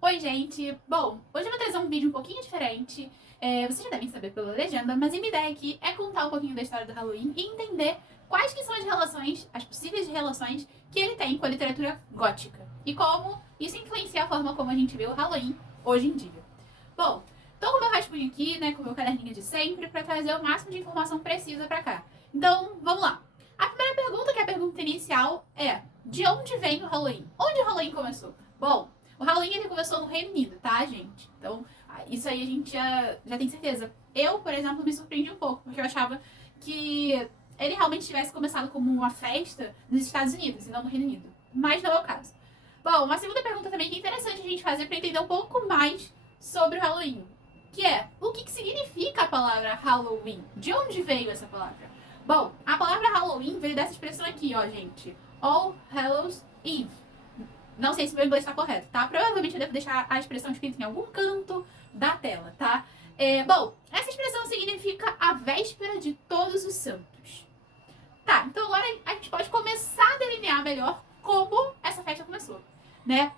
Oi, gente! Bom, hoje eu vou trazer um vídeo um pouquinho diferente. Vocês já devem saber pela legenda, mas a minha ideia aqui é contar um pouquinho da história do Halloween e entender quais que são as relações, as possíveis relações que ele tem com a literatura gótica e como isso influencia a forma como a gente vê o Halloween hoje em dia. Bom, tô com o meu rascunho aqui, né, com o meu caderninho de sempre, para trazer o máximo de informação precisa pra cá. Então, vamos lá. A primeira pergunta, que é a pergunta inicial, é: de onde vem o Halloween? Onde o Halloween começou? Bom, o Halloween ele começou no Reino Unido, tá, gente? Então, isso aí a gente já tem certeza. Eu, por exemplo, me surpreendi um pouco, porque eu achava que ele realmente tivesse começado como uma festa nos Estados Unidos e não no Reino Unido. Mas não é o caso. Bom, uma segunda pergunta também que é interessante a gente fazer para entender um pouco mais sobre o Halloween, que é: o que significa a palavra Halloween? De onde veio essa palavra? Bom, a palavra Halloween veio dessa expressão aqui, ó, gente. All Hallows Eve. Não sei se meu inglês está correto, tá? Provavelmente eu devo deixar a expressão escrita em algum canto da tela, tá? Bom, essa expressão significa a véspera de Todos os Santos. Tá, então agora a gente pode começar a delinear melhor como essa festa começou, né?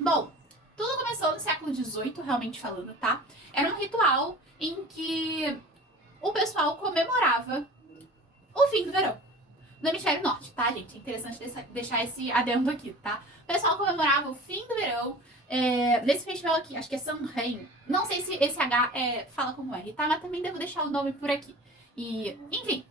Bom, tudo começou no século XVIII, realmente falando, tá? Era um ritual em que o pessoal comemorava o fim do verão. No hemisfério norte, tá, gente? É interessante deixar esse adendo aqui, tá? O pessoal comemorava o fim do verão nesse festival aqui, acho que é Samhain. Não sei se esse H fala como R, tá? Mas também devo deixar o nome por aqui. E, enfim,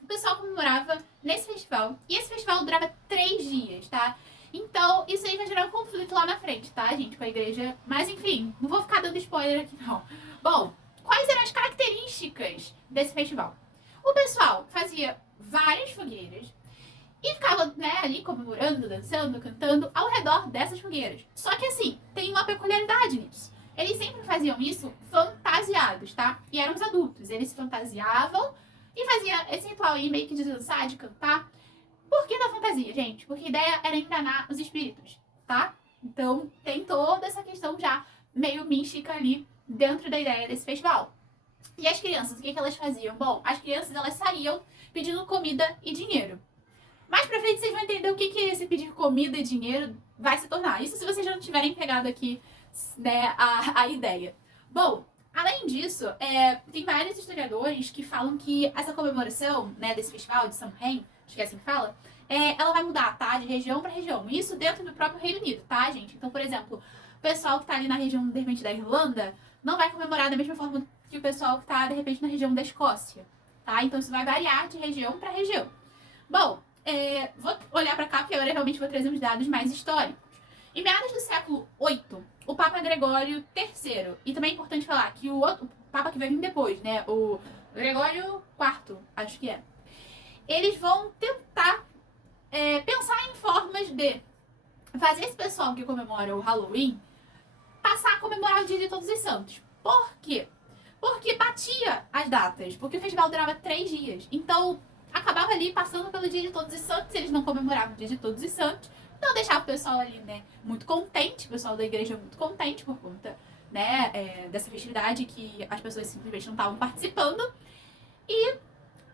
o pessoal comemorava nesse festival. E esse festival durava 3 dias, tá? Então, isso aí vai gerar um conflito lá na frente, tá, gente? Com a igreja. Mas, enfim, não vou ficar dando spoiler aqui, não. Bom, quais eram as características desse festival? O pessoal fazia várias fogueiras e ficava, né, ali comemorando, dançando, cantando ao redor dessas fogueiras. Só que assim, tem uma peculiaridade nisso. Eles sempre faziam isso fantasiados, tá? E eram os adultos. Eles se fantasiavam e faziam esse ritual aí meio que de dançar, de cantar. Por que da fantasia, gente? Porque a ideia era enganar os espíritos, tá? Então tem toda essa questão já meio mística ali dentro da ideia desse festival. E as crianças, o que elas faziam? Bom, as crianças elas saíam pedindo comida e dinheiro. Mais pra frente vocês vão entender o que esse pedir comida e dinheiro vai se tornar. Isso se vocês já não tiverem pegado aqui, né, a ideia. Bom, além disso, tem vários historiadores que falam que essa comemoração, né, desse festival de Samhain, acho que é assim que fala, ela vai mudar, tá? De região pra região. Isso dentro do próprio Reino Unido, tá, gente? Então, por exemplo, o pessoal que tá ali na região, de repente, da Irlanda, não vai comemorar da mesma forma que o pessoal que tá, de repente, na região da Escócia, tá? Então, isso vai variar de região pra região. Bom, vou olhar pra cá porque agora eu realmente vou trazer uns dados mais históricos. Em meados do século VIII, o Papa Gregório III, e também é importante falar que o Papa que vai vir depois, né, o Gregório IV, acho que é, eles vão tentar pensar em formas de fazer esse pessoal que comemora o Halloween passar a comemorar o Dia de Todos os Santos. Por quê? Porque batia as datas, porque o festival durava 3 dias. Então, acabava ali passando pelo Dia de Todos os Santos, eles não comemoravam o Dia de Todos os Santos, então deixava o pessoal ali, né, muito contente, o pessoal da igreja muito contente por conta, né, dessa festividade que as pessoas simplesmente não estavam participando. E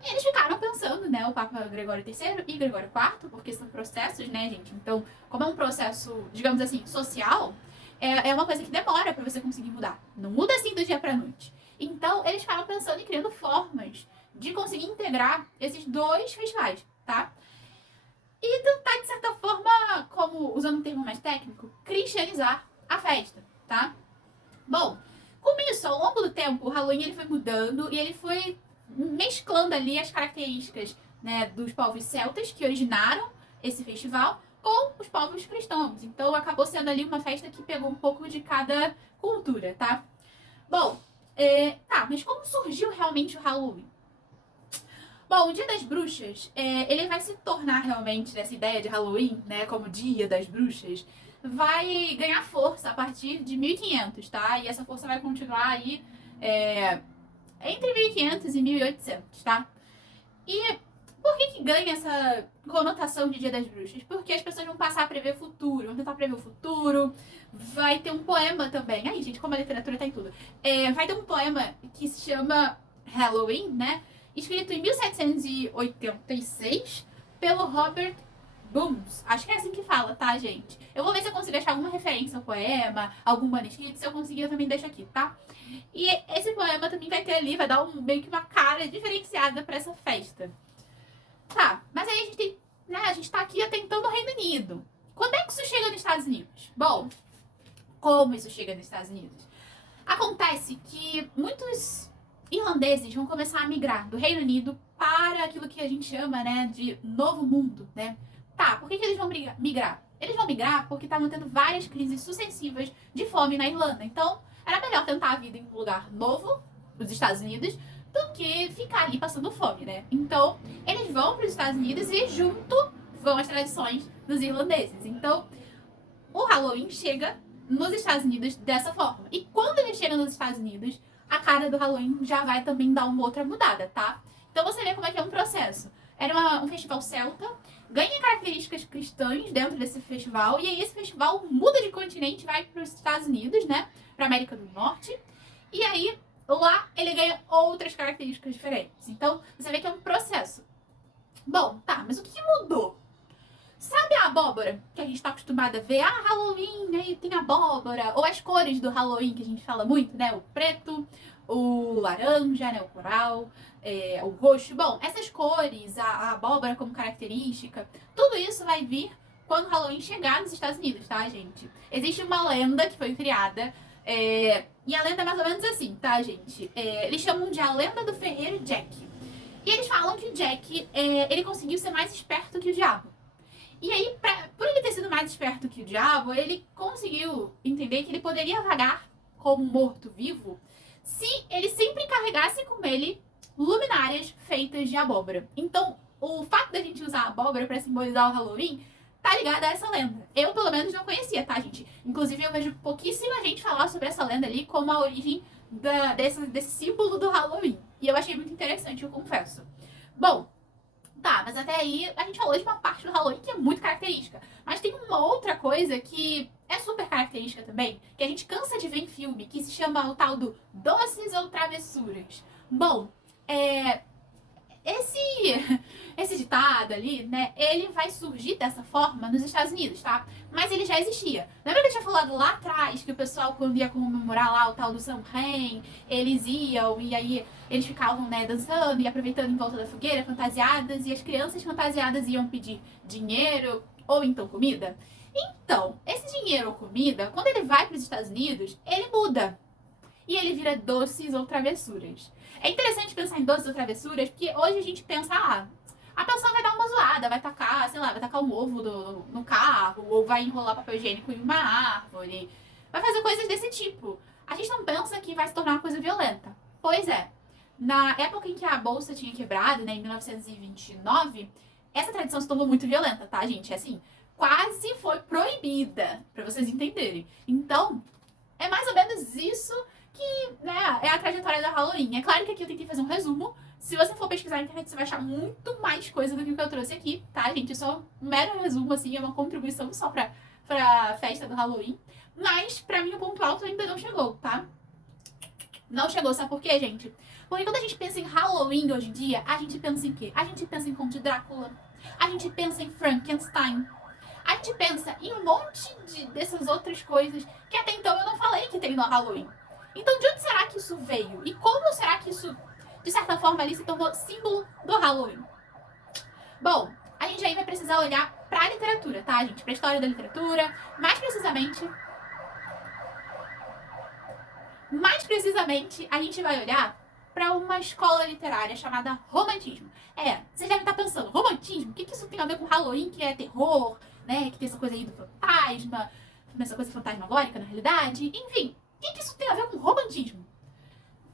eles ficaram pensando, né, o Papa Gregório III e Gregório IV, porque são processos, né, gente? Então, como é um processo, digamos assim, social, é uma coisa que demora pra você conseguir mudar. Não muda assim do dia pra noite. Então, eles ficaram pensando e criando formas de conseguir integrar esses dois festivais, tá? E tentar, de certa forma, como, usando um termo mais técnico, cristianizar a festa, tá? Bom, com isso, ao longo do tempo, o Halloween ele foi mudando e ele foi mesclando ali as características, né, dos povos celtas que originaram esse festival com os povos cristãos. Então acabou sendo ali uma festa que pegou um pouco de cada cultura, tá? Bom, mas como surgiu realmente o Halloween? Bom, o Dia das Bruxas, ele vai se tornar realmente, nessa ideia de Halloween, né, como Dia das Bruxas, vai ganhar força a partir de 1500, tá? E essa força vai continuar aí entre 1500 e 1800, tá? E por que ganha essa conotação de Dia das Bruxas? Porque as pessoas vão passar a prever o futuro, vão tentar prever o futuro. Vai ter um poema também. Ai, gente, como a literatura tá em tudo. Vai ter um poema que se chama Halloween, né? Escrito em 1786 pelo Robert Booms. Acho que é assim que fala, tá, gente? Eu vou ver se eu consigo achar alguma referência ao poema, algum manuscrito. Se eu conseguir, eu também deixo aqui, tá? E esse poema também vai ter ali, vai dar meio que uma cara diferenciada pra essa festa. Tá, mas aí a gente tem, né, a gente tá aqui atentando o Reino Unido. Quando é que isso chega nos Estados Unidos? Bom, como isso chega nos Estados Unidos? Acontece que muitos irlandeses vão começar a migrar do Reino Unido para aquilo que a gente chama, né, de Novo Mundo, né? Tá, por que eles vão migrar? Eles vão migrar porque estavam tendo várias crises sucessivas de fome na Irlanda. Então, era melhor tentar a vida em um lugar novo, nos Estados Unidos, do que ficar ali passando fome, né? Então, eles vão para os Estados Unidos e junto vão as tradições dos irlandeses. Então, o Halloween chega nos Estados Unidos dessa forma. E quando ele chega nos Estados Unidos, a cara do Halloween já vai também dar uma outra mudada, tá? Então você vê como é que é um processo. Era um festival celta, ganha características cristãs dentro desse festival, e aí esse festival muda de continente e vai para os Estados Unidos, né? Para América do Norte. E aí, lá, ele ganha outras características diferentes. Então, você vê que é um processo. Bom, tá, mas o que mudou? Sabe a abóbora que a gente tá acostumado a ver? Ah, Halloween, aí tem abóbora. Ou as cores do Halloween que a gente fala muito, né? O preto, o laranja, né? O coral, o roxo. Bom, essas cores, a abóbora como característica, tudo isso vai vir quando o Halloween chegar nos Estados Unidos, tá, gente? Existe uma lenda que foi criada, e a lenda é mais ou menos assim, tá, gente? Eles chamam de a lenda do ferreiro Jack. E eles falam que o Jack, ele conseguiu ser mais esperto que o diabo. E aí, por ele ter sido mais esperto que o diabo, ele conseguiu entender que ele poderia vagar como morto-vivo se ele sempre carregasse com ele luminárias feitas de abóbora. Então, o fato da gente usar a abóbora para simbolizar o Halloween tá ligado a essa lenda. Eu, pelo menos, não conhecia, tá, gente? Inclusive, eu vejo pouquíssima gente falar sobre essa lenda ali como a origem desse símbolo do Halloween. E eu achei muito interessante, eu confesso. Bom, tá, mas até aí a gente falou de uma parte do Halloween que é muito característica. Mas tem uma outra coisa que é super característica também, que a gente cansa de ver em filme, que se chama o tal do doces ou travessuras. Bom, esse, esse ditado ali, né, ele vai surgir dessa forma nos Estados Unidos, tá? Mas ele já existia. Lembra que eu tinha falado lá atrás que o pessoal, quando ia comemorar lá o tal do Samhain, eles iam e aí eles ficavam, né, dançando e aproveitando em volta da fogueira, fantasiadas, e as crianças fantasiadas iam pedir dinheiro ou então comida? Então, esse dinheiro ou comida, quando ele vai para os Estados Unidos, ele muda. E ele vira doces ou travessuras. É interessante pensar em doces ou travessuras, porque hoje a gente pensa, a pessoa vai dar uma zoada, vai tacar, sei lá, vai tacar um ovo no carro, ou vai enrolar papel higiênico em uma árvore, vai fazer coisas desse tipo. A gente não pensa que vai se tornar uma coisa violenta. Pois é, na época em que a bolsa tinha quebrado, né, em 1929, essa tradição se tornou muito violenta, tá, gente? Assim, quase foi proibida, pra vocês entenderem. Então, é mais ou menos isso que, né, é a trajetória da Halloween. É claro que aqui eu tentei fazer um resumo. Se você for pesquisar na internet, você vai achar muito mais coisa do que o que eu trouxe aqui, tá, gente? É só um mero resumo, assim, é uma contribuição só pra festa do Halloween. Mas, pra mim, o ponto alto ainda não chegou, tá? Não chegou, sabe por quê, gente? Porque quando a gente pensa em Halloween hoje em dia, a gente pensa em quê? A gente pensa em Conde de Drácula, a gente pensa em Frankenstein, a gente pensa em um monte dessas outras coisas que até então eu não falei que tem no Halloween. Então, de onde será que isso veio? E como será que isso, de certa forma, ali se tornou símbolo do Halloween? Bom, a gente aí vai precisar olhar pra literatura, tá, gente? Pra história da literatura, mais precisamente, a gente vai olhar para uma escola literária chamada Romantismo. Vocês devem estar pensando, romantismo? O que isso tem a ver com Halloween, que é terror, né? Que tem essa coisa aí do fantasma, essa coisa fantasmagórica, na realidade. Enfim, o que isso tem a ver com romantismo?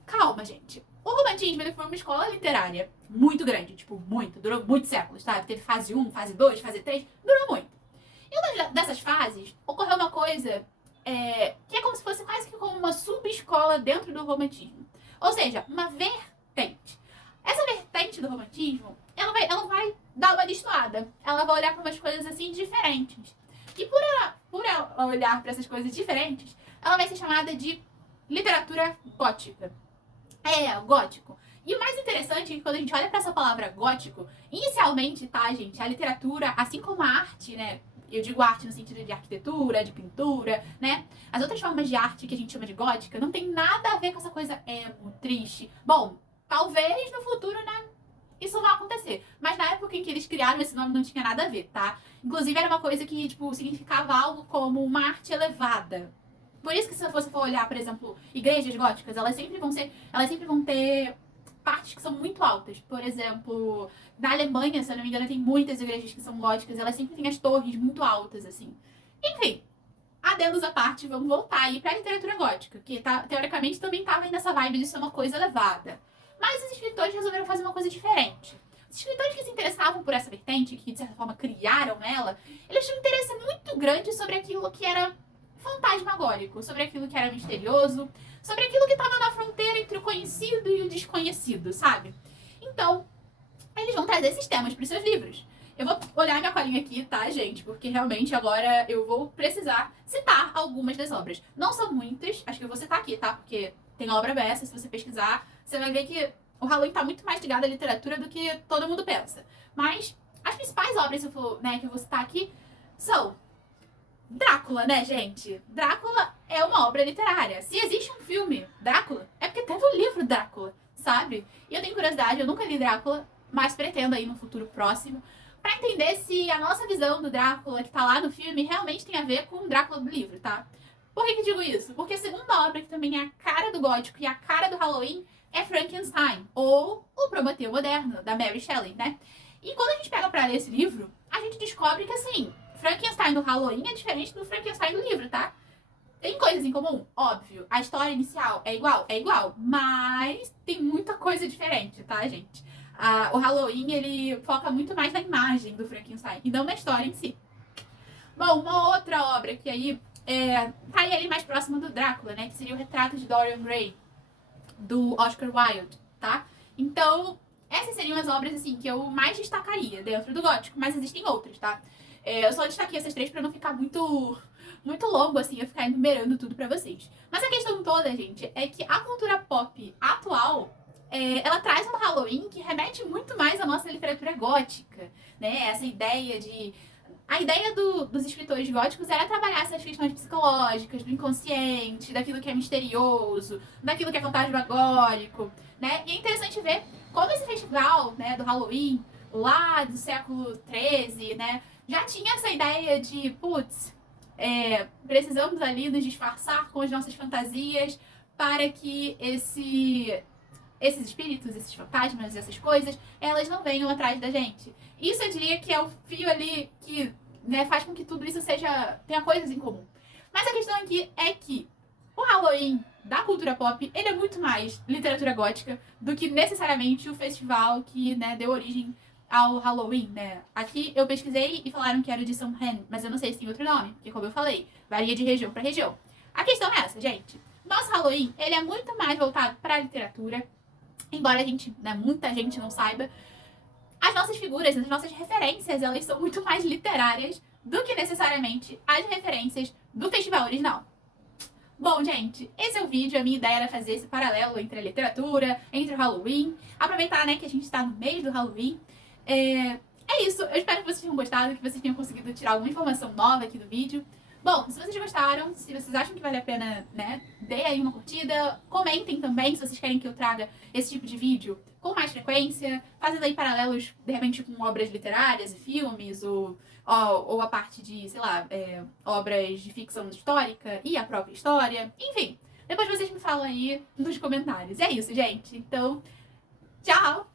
Calma, gente. O romantismo, ele foi uma escola literária muito grande, tipo, muito. Durou muitos séculos, tá? Teve fase 1, fase 2, fase 3, durou muito. E uma dessas fases, ocorreu uma coisa que é como se fosse quase que como uma subescola dentro do romantismo. Ou seja, uma vertente. Essa vertente do romantismo, ela vai dar uma destoada. Ela vai olhar para umas coisas assim diferentes. E por ela olhar para essas coisas diferentes, ela vai ser chamada de literatura gótica. O gótico. E o mais interessante é que quando a gente olha para essa palavra gótico, inicialmente, tá, gente, a literatura, assim como a arte, né, eu digo arte no sentido de arquitetura, de pintura, né? As outras formas de arte que a gente chama de gótica não tem nada a ver com essa coisa emo, triste. Bom, talvez no futuro, né, isso vai acontecer. Mas na época em que eles criaram esse nome não tinha nada a ver, tá? Inclusive era uma coisa que, tipo, significava algo como uma arte elevada. Por isso que se você for olhar, por exemplo, igrejas góticas, elas sempre vão ter partes que são muito altas. Por exemplo, na Alemanha, se eu não me engano, tem muitas igrejas que são góticas, elas sempre têm as torres muito altas, assim. Enfim, adendos à parte, vamos voltar aí pra literatura gótica, que teoricamente também estava aí nessa vibe de ser uma coisa elevada. Mas os escritores resolveram fazer uma coisa diferente. Os escritores que se interessavam por essa vertente, que de certa forma criaram ela, eles tinham um interesse muito grande sobre aquilo que era fantasmagórico, sobre aquilo que era misterioso, sobre aquilo que estava na fronteira entre o conhecido e o desconhecido, sabe? Então, eles vão trazer esses temas para os seus livros. Eu vou olhar minha colinha aqui, tá, gente? Porque realmente agora eu vou precisar citar algumas das obras. Não são muitas, acho que eu vou citar aqui, tá? Porque tem obra dessa, se você pesquisar, você vai ver que o Halloween tá muito mais ligado à literatura do que todo mundo pensa. Mas as principais obras que eu vou citar aqui são Drácula, né, gente? Drácula é uma obra literária. Se existe um filme Drácula, é porque teve um livro Drácula, sabe? E eu tenho curiosidade, eu nunca li Drácula, mas pretendo aí no futuro próximo, pra entender se a nossa visão do Drácula que tá lá no filme realmente tem a ver com o Drácula do livro, tá? Por que digo isso? Porque a segunda obra, que também é a cara do gótico e a cara do Halloween, é Frankenstein, ou O Prometeu Moderno, da Mary Shelley, né? E quando a gente pega pra ler esse livro, a gente descobre que, assim, Frankenstein do Halloween é diferente do Frankenstein do livro, tá? Tem coisas em comum, óbvio. A história inicial é igual, mas tem muita coisa diferente, tá, gente? O Halloween, ele foca muito mais na imagem do Frankenstein e não na história em si. Bom, uma outra obra que aí tá aí ali mais próxima do Drácula, né? Que seria o Retrato de Dorian Gray, do Oscar Wilde, tá? Então, essas seriam as obras, assim, que eu mais destacaria dentro do gótico, mas existem outras, tá? Eu só destaquei essas três pra não ficar muito longo, assim, eu ficar enumerando tudo pra vocês. Mas a questão toda, gente, é que a cultura pop atual, ela traz um Halloween que remete muito mais à nossa literatura gótica, né? Essa ideia de... A ideia dos escritores góticos era trabalhar essas questões psicológicas, do inconsciente, daquilo que é misterioso, daquilo que é fantasmagórico, né? E é interessante ver como esse festival, né, do Halloween, lá do século XIII, né, já tinha essa ideia de, putz, precisamos ali nos disfarçar com as nossas fantasias para que esses espíritos, esses fantasmas, essas coisas, elas não venham atrás da gente. Isso eu diria que é o fio ali que, né, faz com que tudo isso tenha coisas em comum. Mas a questão aqui é que o Halloween da cultura pop, ele é muito mais literatura gótica do que necessariamente o festival que, né, deu origem ao Halloween, né? Aqui eu pesquisei e falaram que era de Samhain, mas eu não sei se tem outro nome, porque como eu falei, varia de região para região. A questão é essa, gente. Nosso Halloween, ele é muito mais voltado para a literatura, embora a gente, né, muita gente não saiba. As nossas figuras, as nossas referências, elas são muito mais literárias do que necessariamente as referências do festival original. Bom, gente, esse é o vídeo. A minha ideia era fazer esse paralelo entre a literatura, entre o Halloween. Aproveitar, né, que a gente está no mês do Halloween. É isso. Eu espero que vocês tenham gostado, que vocês tenham conseguido tirar alguma informação nova aqui do vídeo. Bom, se vocês gostaram, se vocês acham que vale a pena, né, dê aí uma curtida. Comentem também se vocês querem que eu traga esse tipo de vídeo com mais frequência, fazendo aí paralelos, de repente, com obras literárias e filmes, ou a parte de, sei lá, obras de ficção histórica e a própria história. Enfim, depois vocês me falam aí nos comentários. É isso, gente. Então, tchau!